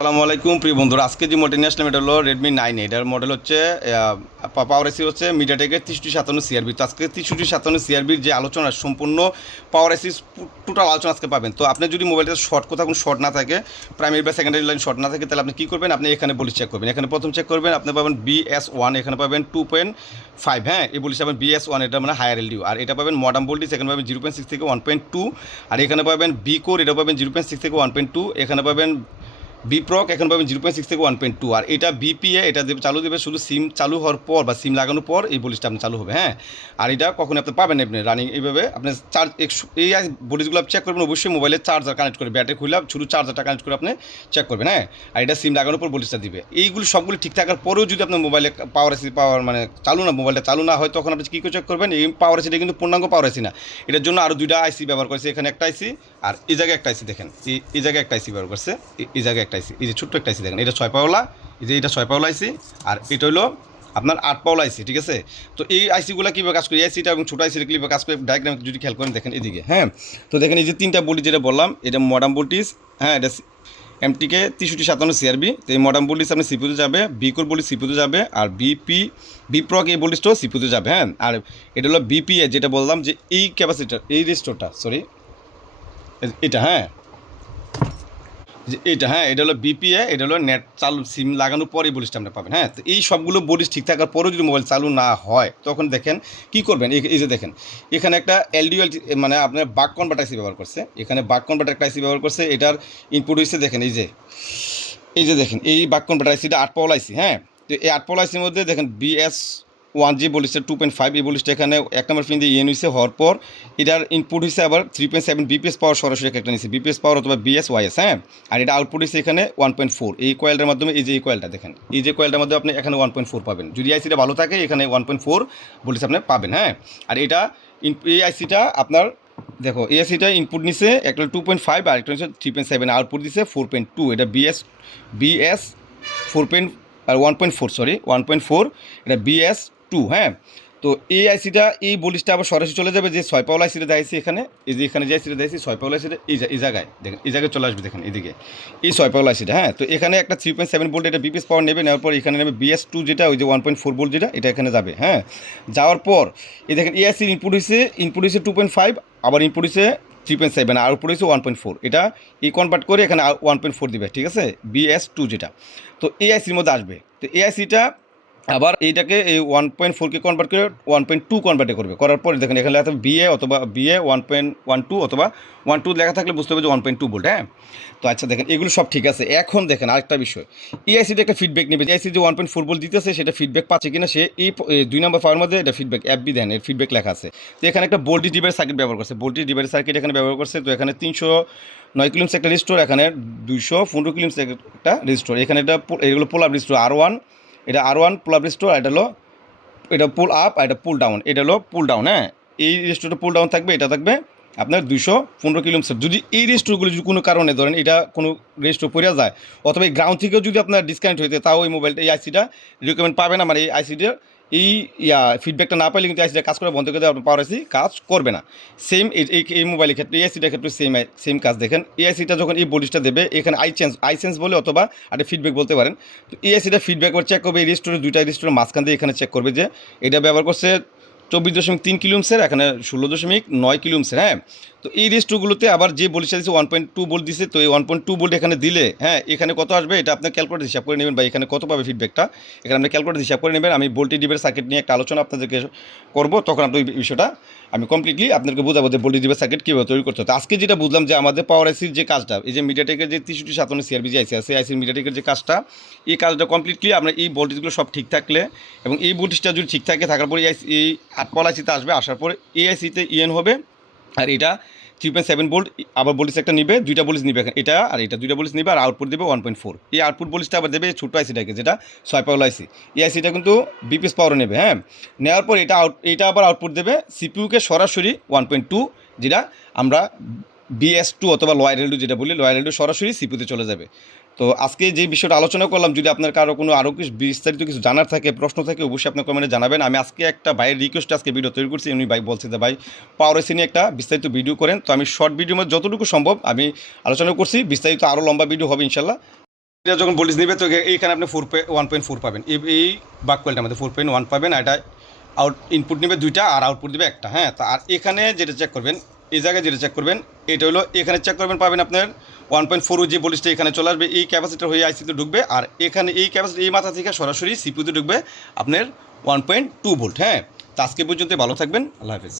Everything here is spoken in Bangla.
আসসালামু আলাইকুম প্রিয় বন্ধুরা, আজকে যে মডেল নিয়ে আসলাম এটা হলো রেডমি 9। এটার মডেল হচ্ছে পাওয়ার এসি হচ্ছে মিডিয়াটেকের 6357 সিআরবি। তো আজকে 6357 সিআরবির যে আলোচনা সম্পূর্ণ পাওয়ার এসি টোটাল আলোচনা আজকে পাবেন। তো আপনি যদি মোবাইলটা শর্ট কোথাও কোনো শর্ট না থাকে, প্রাইমারি বা সেকেন্ডারি লাইন শর্ট না থাকে, তাহলে আপনি কী করবেন, আপনি এখানে বলিস চেক করবেন। এখানে প্রথম চেক করবেন, আপনি পাবেন BS1, এখানে পাবেন 2.5। হ্যাঁ, এই বলিস পাবেন BS1, এটা মানে হায়ার এলডিও। আর এটা পাবেন মডার্ন ভোল্টেজ, এখানে পাবেন 0.6 থেকে 1.2। আর এখানে পাবেন বি কোর, এটা পাবেন 0.6 থেকে 1.2। এখানে পাবেন বিপ্রক, এখন পাবেন 0.6 থেকে 1.2। আর এটা বিপিএ, এটা চালু দেবে শুধু সিম চালু হওয়ার পর বা সিম লাগানোর পর এই বলিসটা আপনি চালু হবে। হ্যাঁ, আর এটা কখন আপনি পাবেন, আপনি রানিং এইভাবে আপনি চার্জ এই বলিসগুলো চেক করবেন। অবশ্যই মোবাইলে চার্জার কানেক্ট করে, ব্যাটারি খুলে শুধু চার্জারটা কানেক্ট করে আপনি চেক করবেন। হ্যাঁ, আর এটা সিম লাগানোর পর বলিসটা দিবে। এইগুলো সবগুলো ঠিক থাকার পরেও যদি আপনার মোবাইলে পাওয়ার মানে মোবাইলটা চালু না হয়, তখন আপনি কী করে চেক করবেন। এই পাওয়ার এসিটা কিন্তু পূর্ণাঙ্গ পাওয়ার এসি না। এটার জন্য আরও দুইটা আইসি ব্যবহার করেছে। এখানে একটা আইসি আর এই জায়গায় একটা আইসি দেখেন, এই জায়গায় একটা আইসি ব্যবহার করছে, এই জায়গায় একটা আইসি, এই যে ছোট্ট একটা আইসি দেখেন, এটা 6 পাওলা, এই যে এটা 6 পাওলা আইসি, আর এটা হলো আপনার 8 পাওলা আইসি। ঠিক আছে, তো এই আইসিগুলো কীভাবে কাজ করে, এই আইসিটা এবং ছোটো আইসিটা কীভাবে কাজ করে ডায়াগ্রাম যদি খেয়াল করেন দেখেন এদিকে। হ্যাঁ, তো দেখেন এই যে তিনটা ভোল্টেজ যেটা বললাম, এটা মডার্ন ভোল্টেজ। হ্যাঁ, এটা এমটিকে 6357 সিআরবি। তো এই মডার্ন ভোল্টেজ আপনি সিপিউতে যাবে, বিকোর ভোল্টেজ সিপিউতে যাবে, আর বিপ্রক এই ভোল্টেজটাও সিপিউতে যাবে। হ্যাঁ, আর এটা হলো বিপিএ, যেটা বললাম যে এই ক্যাপাসিটার, এই রেজিস্টরটা, সরি এটা। হ্যাঁ, যে এটা, হ্যাঁ, এটা হলো বিপিএ, এটা হলো নেট চালু সিম লাগানোর পরে এই বলিসটা আপনি পাবেন। হ্যাঁ, তো এই সবগুলো বলিস ঠিক থাকার পরেও যদি মোবাইল চালু না হয়, তখন দেখেন কী করবেন। এই যে দেখেন, এখানে একটা এলডিও মানে আপনার বাক কনভার্টার আইসি ব্যবহার করছে, এখানে বাক কনভার্টার একটা আইসি ব্যবহার করছে। এটার ইনপুট হচ্ছে দেখেন, এই যে দেখেন, এই বাক কনভার্টার আইসিটা 8 পাওয়ার আইসি। হ্যাঁ, তো এই 8 পাওয়ার আইসির মধ্যে দেখেন BS1 যে বলিসটা 2.5, এই বলিসটা এখানে 1 নম্বর পিন দিয়ে হয়েছে, হওয়ার পর এটার ইনপুট হয়েছে আবার 3.7 বিপিএস পাওয়ার, সরাসরি একটা নিচ্ছে বিপিএস পাওয়ার অথবা BSYS। হ্যাঁ, আর এটা আউটপুট হয়েছে এখানে 1.4। এই কয়েলটার মাধ্যমে, এই যে এই কয়েলটা দেখেন, এই যে কয়েলটার মধ্যে আপনি এখানে 1.4 পাবেন। যদি আইসিটা ভালো থাকে এখানে 1.4 বলিস আপনি পাবেন। হ্যাঁ, আর এটা এই আইসিটা আপনার দেখো, এই আইসিটা ইনপুট নিছে একটা 2.5 আর একটা হচ্ছে 3.7, আউটপুট দিচ্ছে 4.2। এটা বিএস 1.4, সরি 1.4, এটা BS2। হ্যাঁ, তো এই আইসিটা এই বলিসটা আবার সরাসরি চলে যাবে যে 6 পাওয়ার আইসিটা দেখাইছি এখানে, এই যে এখানে যে আইসিটা দেখাইছি 6 পাওয়ার আইসিটা, এই জায়গায় দেখেন, এই জায়গায় চলে আসবে দেখেন এদিকে, এই 6 পাওয়ার আইসিটা। হ্যাঁ, তো এখানে একটা 3.7 ভোল্ট এটা বিপিএস পাওয়ার নেবে, নেওয়ার পর এখানে নেবে BS2 যেটা, ওই যে 1.4 ভোল্ট যেটা, এটা এখানে যাবে। হ্যাঁ, যাওয়ার পর এই দেখেন এই আইসির ইনপুট হয়েছে 2.5, আবার ইনপুট হয়েছে 3.7, আর আউটপুট হয়েছে 1.4। এটা কনভার্ট করে এখানে 1.4 দিবে। ঠিক আছে, BS2 যেটা, তো এই আইসির মধ্যে আসবে। তো এই আইসিটা আবার এইটাকে এই 1.4কে কনভার্ট করে 1.2 কনভার্টে করবে, করার পর দেখেন এখানে লেখা থাকবে BA 1.12 অথবা 1.2 লেখা থাকলে বুঝতে হবে যে 1.2 ভোল্ট। হ্যাঁ, তো আচ্ছা দেখেন এগুলো সব ঠিক আছে। এখন দেখেন আরেকটা বিষয়, আইসিটা একটা ফিডব্যাক নেবে, যে আইসি যে 1.4 ভোল্ট দিতেছে সেটা ফিডব্যাক পাচ্ছে কিনা, সে এই 2 নম্বর ফাইলের মধ্যে এটা ফিডব্যাক FB দেন, এর ফিডব্যাক লেখা আছে। তো এখানে একটা ভোল্টেজ ডিভাইস সার্কিট ব্যবহার করছে, ভোল্টেজ ডিভাইস সার্কিট এখানে ব্যবহার করছে। তো এখানে 309 কিলোমস একটা রেজিস্টর, এখানে 215 কিলোমস একটা রেজিস্টর, এখানে এগুলো পোলার রেজিস্টর R1, এটা R1 পুল আপ রেজিস্টর, আর এটা পুল আপ, আর এটা পুল ডাউন, এটা হলো পুল ডাউন। হ্যাঁ, এই রেজিস্টরটা পুল ডাউন থাকবে, এটা থাকবে আপনার 215 কিলোমিটার। যদি এই রেজিস্টরগুলো যদি কোনো কারণে ধরেন এটা কোনো রেজিস্টর পড়ে যায়, অথবা এই গ্রাউন্ড থেকেও যদি আপনার ডিসকানেক্ট হইতে, তাও এই মোবাইলটা এই আইসিটা রিকমেন্ড পাবে না, মানে এই আইসিটার এই ফিডব্যাকটা না পাইলে কিন্তু আইসিটা কাজ করে বন্ধ করে দেওয়া, পাওয়ার আইসি কাজ করবে না। সেম এই মোবাইলের ক্ষেত্রে, এই আইসিটার ক্ষেত্রে সেম কাজ। দেখেন এই আইসিটা যখন এই ভোল্টেজটা দেবে, এখানে আইসেন্স বলে অথবা একটা ফিডব্যাক বলতে পারেন। তো এই আইসিটা ফিডব্যাক করে চেক করবে, এই রেজিস্টরের দুইটা রেজিস্টরের মাঝখান দিয়ে এখানে চেক করবে যে এটা ব্যবহার করছে 24.3 কিলোমসের, এখানে 16.9 কিলোমসের। হ্যাঁ, তো এই রেজিস্টরগুলোতে আবার যে বলিসটা দিচ্ছে 1.2 ভোল্ট দিচ্ছে, তো এই 1.2 ভোল্ট এখানে দিলে, হ্যাঁ, এখানে কত আসবে এটা আপনি ক্যালকুলেটর হিসাব করে নেবেন, বা এখানে কত পাবে ফিডব্যাকটা এখানে আপনি ক্যালকুলেটর হিসাব করে নেবেন। আমি ভোল্টেজ ডিভাইস সার্কিট নিয়ে একটা আলোচনা আপনাদেরকে করবো, তখন আপনি এই বিষয়টা আমি কমপ্লিটলি আপনাদেরকে বোঝাবো যে ভোল্টেজ ডিভাইস সার্কিট কীভাবে তৈরি করতে হতো। আজকে যেটা বুঝলাম যে আমাদের পাওয়ার আইসির যে কাজটা, এই যে মিডিয়াটেকের যে 6357 সিআরবি যে আইসি আছে, আইসির মিডিয়াটেকের যে কাজটা, এই কাজটা কমপ্লিটলি আমরা এই ভোল্টেজগুলো সব ঠিক থাকলে, এবং এই ভোল্টেজটা যদি ঠিক থাকে, থাকার পরে এই 8 পাওয়ার আইসিতে আসবে, আসার পরে এই আইসিতে হবে, আর এটা 3.7 ভোল্ট আবার বলিস একটা নিবে, দুইটা বলিস নিবে, এটা আর এটা দুইটা বলিস নিবে, আর আউটপুট দেবে 1.4। এই আউটপুট বলিসটা আবার দেবে ছোটো আইসিটাকে, যেটা 6 পাওয়ার আইসি। এই আইসিটা কিন্তু বিপিএস পাওয়ার নেবে। হ্যাঁ, নেওয়ার পর এটা আবার আউটপুট দেবে সিপিইউকে সরাসরি 1.2, যেটা আমরা BS2 অথবা লোয়ার এলডিও যেটা বলি, লোয়ার এলডিও সরাসরি সিপিইউতে চলে যাবে। তো আজকে যে বিষয়টা আলোচনা করলাম, যদি আপনার কারো কোনো আরও কিছু বিস্তারিত কিছু জানার থাকে, প্রশ্ন থাকে, অবশ্যই আপনার কমেন্টে জানাবেন। আমি আজকে একটা ভাইয়ের রিকোয়েস্টে আজকে ভিডিও তৈরি করছি, উনি ভাই বলছে যে ভাই পাওয়ার এসি নিয়ে একটা বিস্তারিত ভিডিও করেন। তো আমি শর্ট ভিডিওর মধ্যে যতটুকু সম্ভব আমি আলোচনা করছি, বিস্তারিত আরও লম্বা ভিডিও হবে ইনশাল্লাহ। এটা যখন ভোল্টেজ নেবে তো এইখানে আপনি 1.4 পাবেন, এই বাক কয়েলটার মধ্যে 4.1 পাবেন। আর এটা ইনপুট নেবে দুইটা আর আউটপুট দেবে একটা, হ্যাঁ। তো আর এখানে যেটা চেক করবেন, এই জায়গায় যেটা চেক করবেন, এটা হলো এখানে চেক করবেন, পাবেন আপনার 1.4 যে ভোল্টেজটা এখানে চলে আসবে, এই ক্যাপাসিটার হয়ে আইসিতে ঢুকবে। আর এখানে এই ক্যাপাসিটি এই মাথা থেকে সরাসরি সিপিইউতে ঢুকবে আপনার 1.2 ভোল্ট, হ্যাঁ। তো আজকে পর্যন্ত ভালো থাকবেন, আল্লাহ হাফেজ।